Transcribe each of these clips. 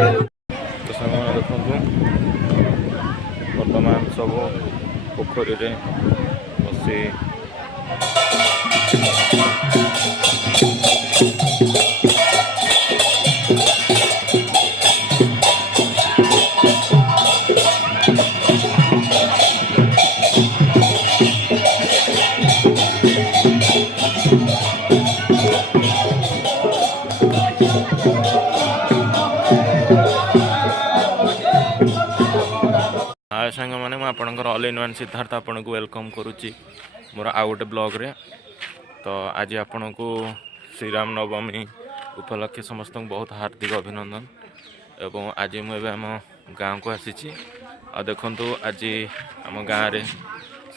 तो सामने देखु बर्तमान सब पोखरी रे बसी हाय सांग मैंने मुझे ऑल इन वन सिद्धार्थ आपन को वेलकम करुच्ची मोर आउ गोटे ब्लॉग रे। तो आज आपन को श्रीराम नवमी उपलक्षे समस्त बहुत हार्दिक अभिनंदन। एवं आज मुझे आम गाँव को आसी देखु आज आम गाँव में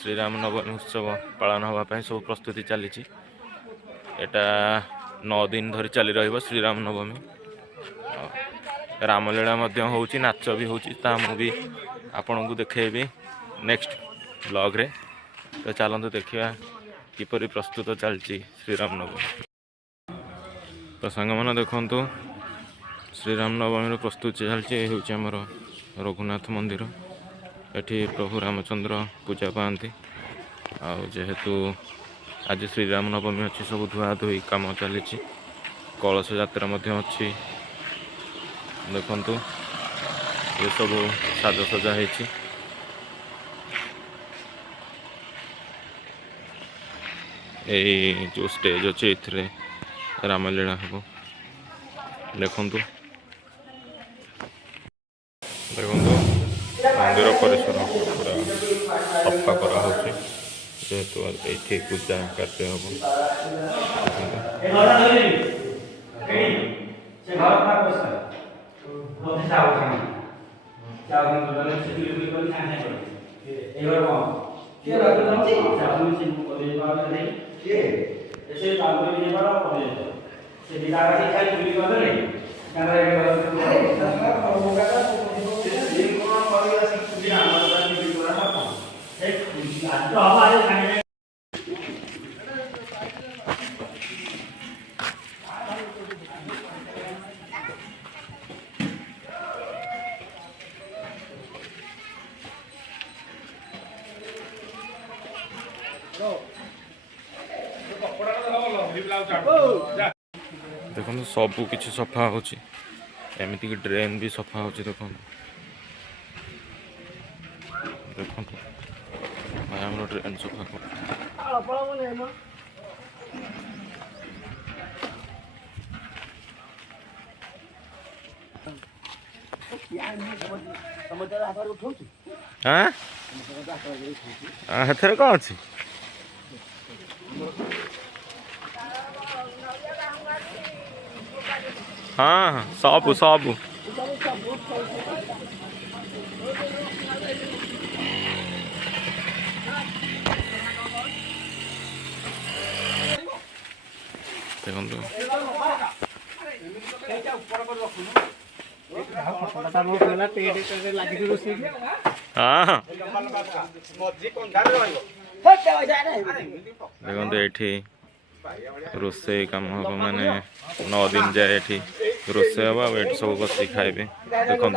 श्रीराम नवमी उत्सव पालन होगापाई सब प्रस्तुति चली। एटा 9 दिन धरी चली रही श्रीराम नवमी। रामलीला होची नाच भी होची भी आपन को देखेबी नेक्स्ट ब्लॉग रे। तो चलते देखा किपरि प्रस्तुत चलती श्रीराम नवमी। तो सांग मैंने देखु श्रीराम नवमी प्रस्तुति चलती हूँ आमर रघुनाथ मंदिर। एठी प्रभु रामचंद्र पूजा पाती। जेहेतु आज श्रीराम नवमी अच्छी सब धुआ धुई कम चली कलश यात्रा अच्छी देखु ये सब साजसजा है। जो स्टेज अच्छे ये रामलीला हम देखु मंदिर परिसर पूरा सफा करा जेहेतु ये पूजा कार्य हम देखो सब किसी सफा होमती कि ड्रेन भी सफा हो देखो देखो ड्रेन सफा हाथ कौन अच्छी हाँ हाँ सब सब देखो ये रोसे कम हम माने 9 दिन जाए ये रोसे हम ये सब बस खाइबे देखु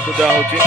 पूजा होची।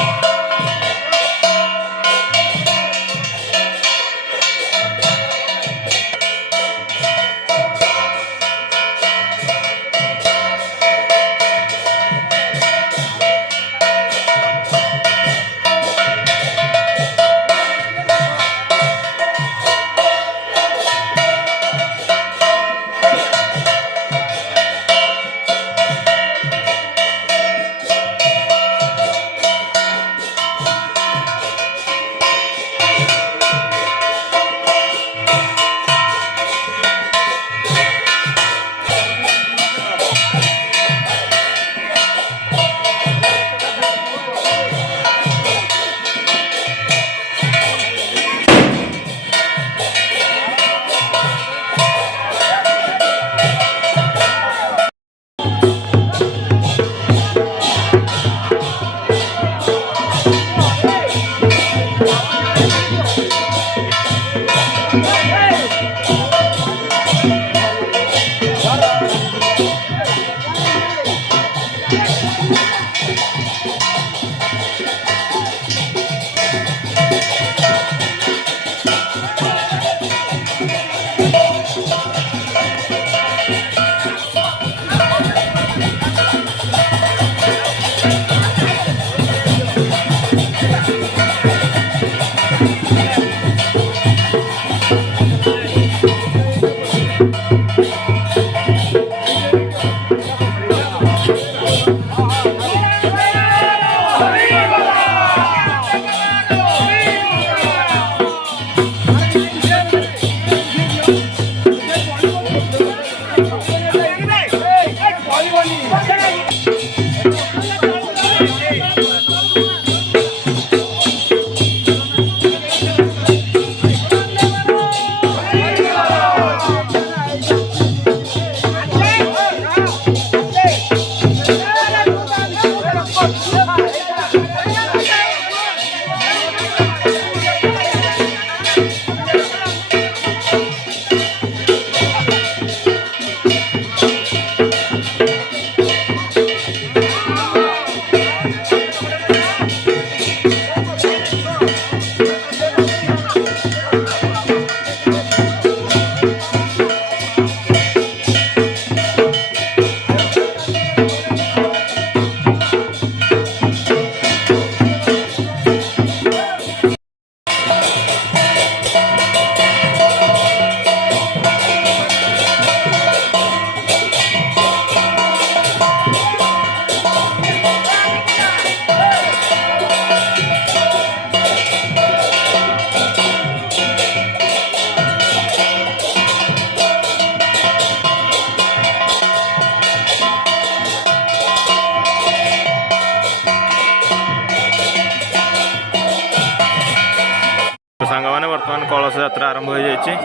बर्तमान कलश यात्रा आरंभ हो जाए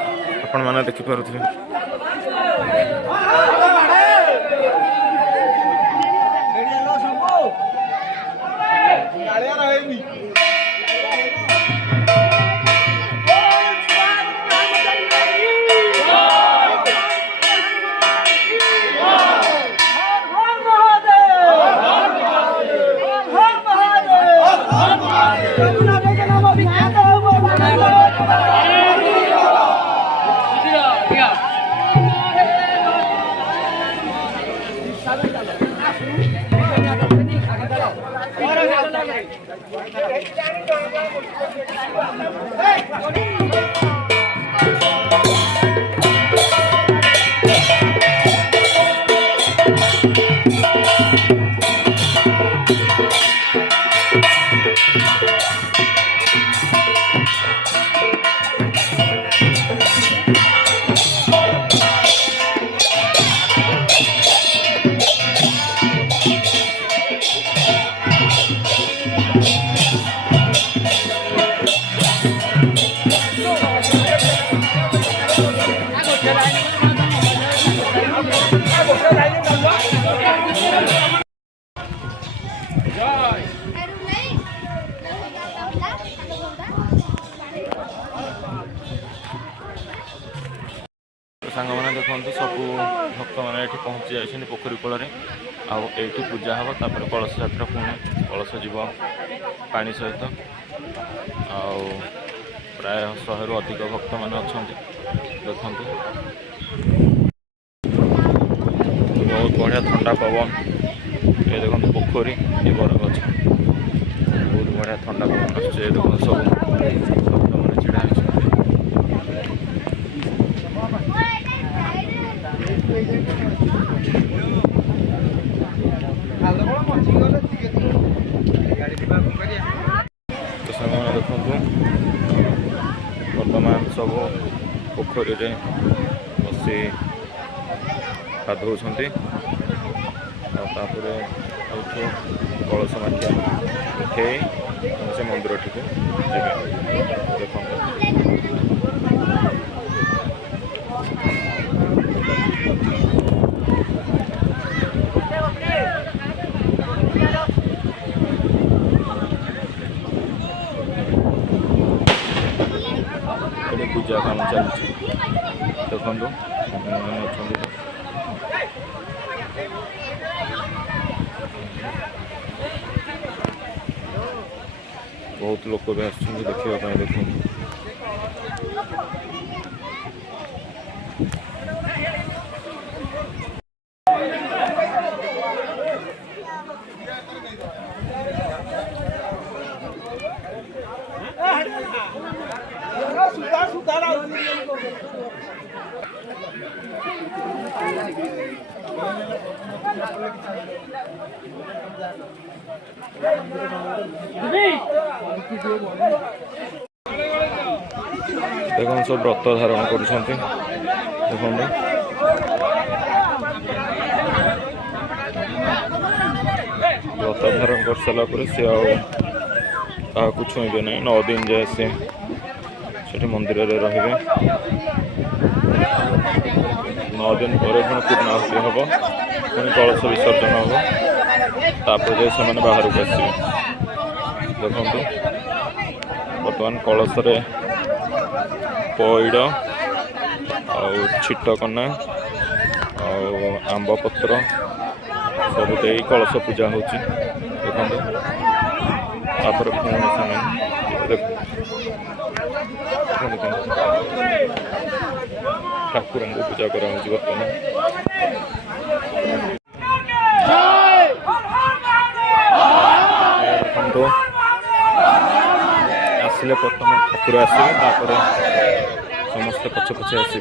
आपण मैंने देखिपे। सांग मैंने देखो सब भक्त मैंने पहुँची जाइए पोखरी कूल आठी पूजा हम तापर कलश यात्रा पुणी कलश जीव पानी सहित प्राय 100 रु अधिक भक्त मैंने अच्छा देखु बहुत बढ़िया ठंडा पवन ये देखो पोखरी ये बर गछ बहुत बढ़िया ठंडा पवन आस देखो सब भक्त मैंने छिड़ा तो सामने देखु बर्तमान सब पोखरी रे बसी गाधौं कलश माठिया उठे से मंदिर टी देख पूजा काम चलती देखो बहुत लोक भी देखा देखो देखो सब व्रत धारण कर व्रत धारण कर सारा सी आपको छुईबे ना 9 दिन जाए सी मंदिर रे रहे 9 दिन पर पूर्णाहुति हम पुणी कलश विसर्जन हम तापर से बाहर को आसवे देखु बर्तमान कलश पैड़ छिटकना आंब पत्र सब दे कलश पूजा हो देखो पुणी ठाकुर को पूजा करा बर्तमान देखो आसिले प्रथम ठाकुर आसवे तापर समस्त पछ पछे आसवे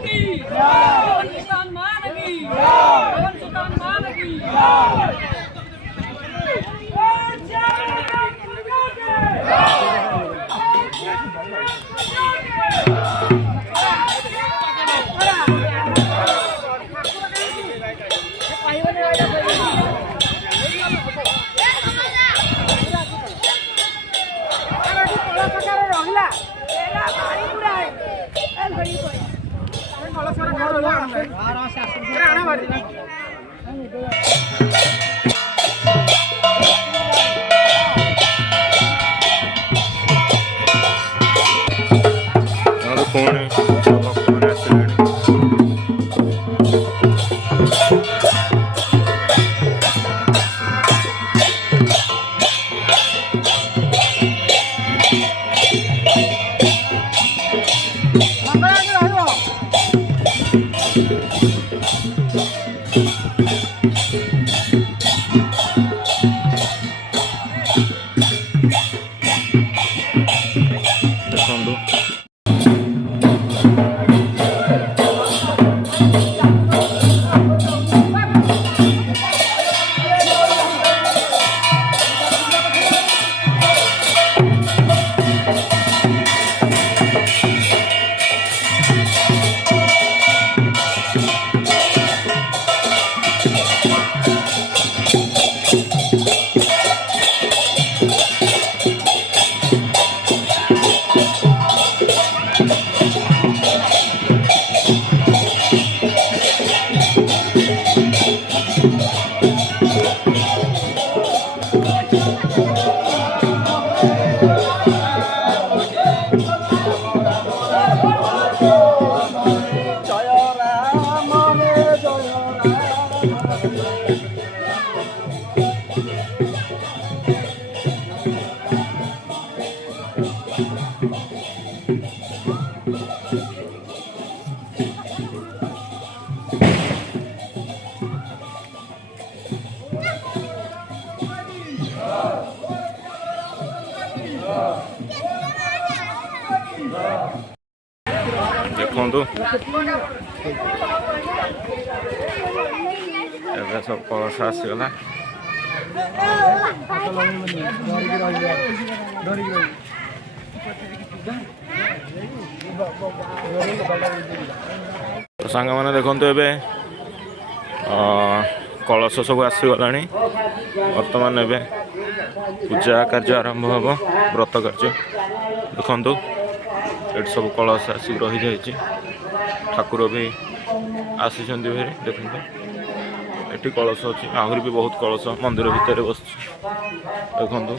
ରହିଲା ପୁଣି ଭକ୍ତମାନେ ଆସିଲେଣି। ଦେଖନ୍ତୁ ଦେଖନ୍ତୁ ଏବେ ସବୁ କଳସ ଆସିଗଲା। ତ ସାଙ୍ଗମାନେ ଦେଖନ୍ତୁ ଏବେ କଳସ ସବୁ ଆସିଗଲାଣି। ବର୍ତ୍ତମାନ ଏବେ ପୂଜା କାର୍ଯ୍ୟ ଆରମ୍ଭ ହେବ, ବ୍ରତ କାର୍ଯ୍ୟ। ଦେଖନ୍ତୁ ଏଠି ସବୁ କଳସ ଆସିକି ରହିଯାଇଛି। ଠାକୁର ବି ଆସିଛନ୍ତି ଭାରି। ଦେଖନ୍ତୁ ଏଠି କଳସ ଅଛି, ଆହୁରି ବି ବହୁତ କଳସ ମନ୍ଦିର ଭିତରେ ବସିଛି। ଦେଖନ୍ତୁ।